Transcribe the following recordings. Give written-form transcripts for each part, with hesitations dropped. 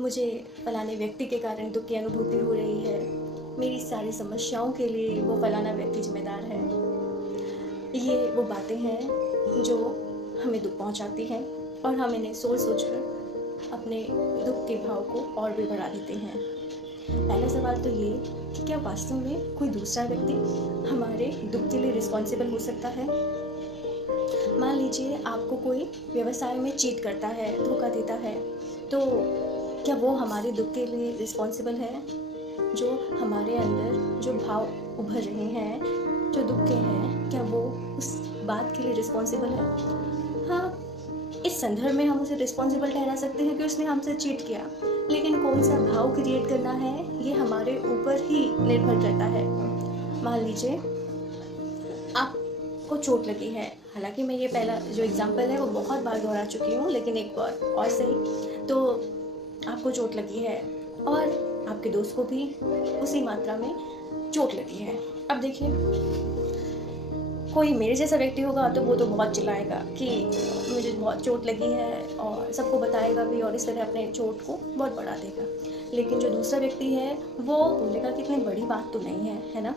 मुझे फलाने व्यक्ति के कारण दुख की अनुभूति हो रही है, मेरी सारी समस्याओं के लिए वो फलाना व्यक्ति जिम्मेदार है। ये वो बातें हैं जो हमें दुख पहुंचाती हैं और हम इन्हें सोच सोच कर अपने दुख के भाव को और भी बढ़ा देते हैं। पहला सवाल तो ये कि क्या वास्तव में कोई दूसरा व्यक्ति हमारे दुख के लिए रिस्पॉन्सिबल हो सकता है? मान लीजिए आपको कोई व्यवसाय में चीट करता है, धोखा देता है, तो क्या वो हमारे दुख के लिए रिस्पॉन्सिबल है? जो हमारे अंदर जो भाव उभर रहे हैं, जो दुख के हैं, क्या वो उस बात के लिए रिस्पॉन्सिबल है? हाँ, इस संदर्भ में हम उसे रिस्पॉन्सिबल ठहरा सकते हैं कि उसने हमसे चीट किया, लेकिन कौन सा भाव क्रिएट करना है ये हमारे ऊपर ही निर्भर करता है। मान लीजिए आपको चोट लगी है, हालांकि मैं ये पहला जो एग्जांपल है वो बहुत बार दोहरा चुकी हूँ, लेकिन एक बार और सही। तो आपको चोट लगी है और आपके दोस्त को भी उसी मात्रा में चोट लगी है। अब देखिए, कोई मेरे जैसा व्यक्ति होगा तो वो तो बहुत चिल्लाएगा कि मुझे बहुत चोट लगी है और सबको बताएगा भी और इस तरह अपने चोट को बहुत बढ़ा देगा। लेकिन जो दूसरा व्यक्ति है वो बोलेगा कि इतनी बड़ी बात तो नहीं है ना,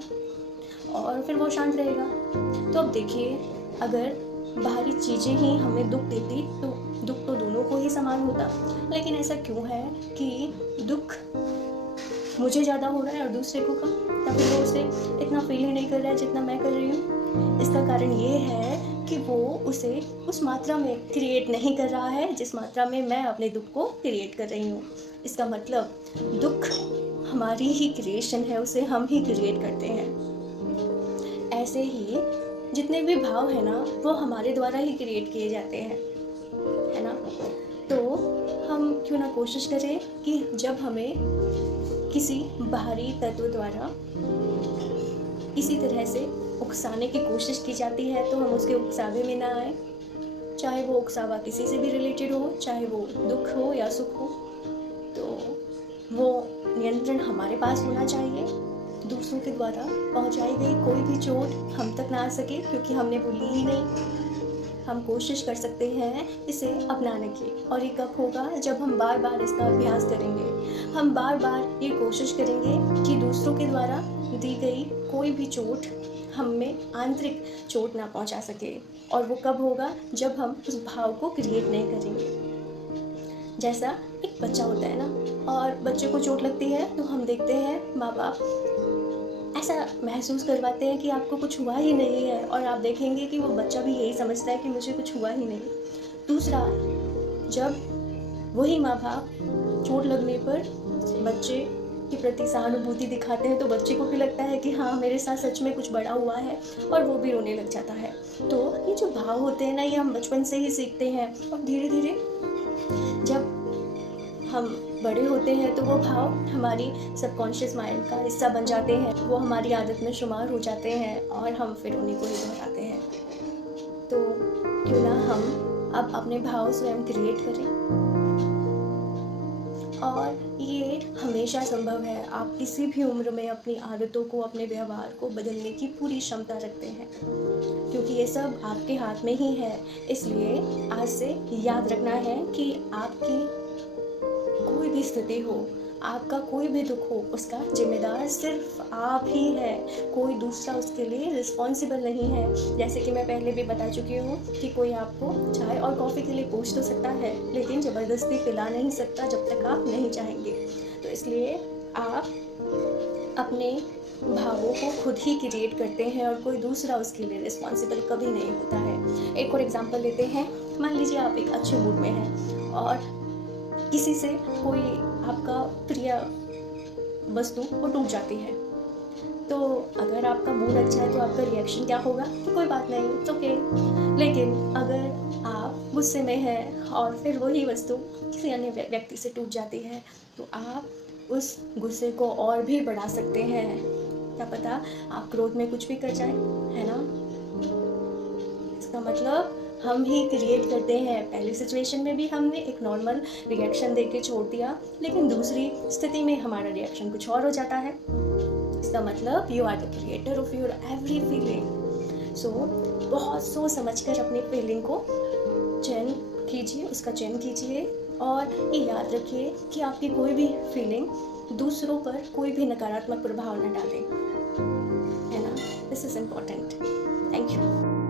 और फिर वो शांत रहेगा। तो अब देखिए, अगर बाहरी चीज़ें ही हमें दुख देती तो दुख तो दोनों को ही समान होता, लेकिन ऐसा क्यों है कि दुख मुझे ज़्यादा हो रहा है और दूसरे को कम, या फिर वो उसे इतना फील ही नहीं कर रहा है जितना मैं कर रही हूँ? इसका कारण ये है कि वो उसे उस मात्रा में क्रिएट नहीं कर रहा है जिस मात्रा में मैं अपने दुख को क्रिएट कर रही हूँ। इसका मतलब दुख हमारी ही क्रिएशन है, उसे हम ही क्रिएट करते हैं। ऐसे ही जितने भी भाव है ना वो हमारे द्वारा ही क्रिएट किए जाते हैं, है ना। तो हम क्यों ना कोशिश करें कि जब हमें किसी बाहरी तत्व द्वारा इसी तरह से उकसाने की कोशिश की जाती है तो हम उसके उकसावे में ना आए। चाहे वो उकसावा किसी से भी रिलेटेड हो, चाहे वो दुख हो या सुख हो, तो वो नियंत्रण हमारे पास होना चाहिए। दूसरों के द्वारा पहुंचाई गई कोई भी चोट हम तक ना आ सके, क्योंकि हमने वो ली ही नहीं। हम कोशिश कर सकते हैं इसे अपनाने की, और ये कब होगा? जब हम बार बार इसका अभ्यास करेंगे। हम बार बार ये कोशिश करेंगे कि दूसरों के द्वारा दी गई कोई भी चोट हम में आंतरिक चोट ना पहुंचा सके। और वो कब होगा? जब हम उस भाव को क्रिएट नहीं करेंगे। जैसा एक बच्चा होता है ना, और बच्चे को चोट लगती है तो हम देखते हैं माँ बाप ऐसा महसूस करवाते हैं कि आपको कुछ हुआ ही नहीं है, और आप देखेंगे कि वो बच्चा भी यही समझता है कि मुझे कुछ हुआ ही नहीं। दूसरा, जब वही माँ बाप चोट लगने पर बच्चे के प्रति सहानुभूति दिखाते हैं तो बच्चे को भी लगता है कि हाँ, मेरे साथ सच में कुछ बड़ा हुआ है, और वो भी रोने लग जाता है। तो ये जो भाव होते हैं ना, ये हम बचपन से ही सीखते हैं, और धीरे धीरे जब हम बड़े होते हैं तो वो भाव हमारी सबकॉन्शियस माइंड का हिस्सा बन जाते हैं, वो हमारी आदत में शुमार हो जाते हैं, और हम फिर उन्हीं को ही दोहराते हैं। तो क्यों ना हम अब अपने भाव स्वयं क्रिएट करें, और ये हमेशा संभव है। आप किसी भी उम्र में अपनी आदतों को, अपने व्यवहार को बदलने की पूरी क्षमता रखते हैं, क्योंकि ये सब आपके हाथ में ही है। इसलिए आज से याद रखना है कि आपकी कोई भी स्थिति हो, आपका कोई भी दुख हो, उसका जिम्मेदार सिर्फ आप ही है, कोई दूसरा उसके लिए रिस्पॉन्सिबल नहीं है। जैसे कि मैं पहले भी बता चुकी हूँ कि कोई आपको चाय और कॉफ़ी के लिए पूछ तो सकता है, लेकिन ज़बरदस्ती पिला नहीं सकता जब तक आप नहीं चाहेंगे। तो इसलिए आप अपने भावों को खुद ही क्रिएट करते हैं, और कोई दूसरा उसके लिए रिस्पॉन्सिबल कभी नहीं होता है। एक और एग्जांपल लेते हैं। मान लीजिए आप एक अच्छे मूड में हैं और किसी से कोई आपका प्रिय वस्तु वो टूट जाती है, तो अगर आपका मूड अच्छा है तो आपका रिएक्शन क्या होगा कि कोई बात नहीं, इट्स ओके। लेकिन अगर आप गुस्से में हैं और फिर वही वस्तु किसी अन्य व्यक्ति से टूट जाती है, तो आप उस गुस्से को और भी बढ़ा सकते हैं। क्या पता आप क्रोध में कुछ भी कर जाएं, है ना। इसका मतलब हम ही क्रिएट करते हैं। पहली सिचुएशन में भी हमने एक नॉर्मल रिएक्शन देके छोड़ दिया, लेकिन दूसरी स्थिति में हमारा रिएक्शन कुछ और हो जाता है। इसका मतलब you are the creator of your every feeling. So बहुत सोच समझकर अपनी फीलिंग को चयन कीजिए, उसका चयन कीजिए, और ये याद रखिए कि आपकी कोई भी फीलिंग दूसरों पर कोई भी नकारात्मक प्रभाव न डाले, है ना? This is important. Thank you.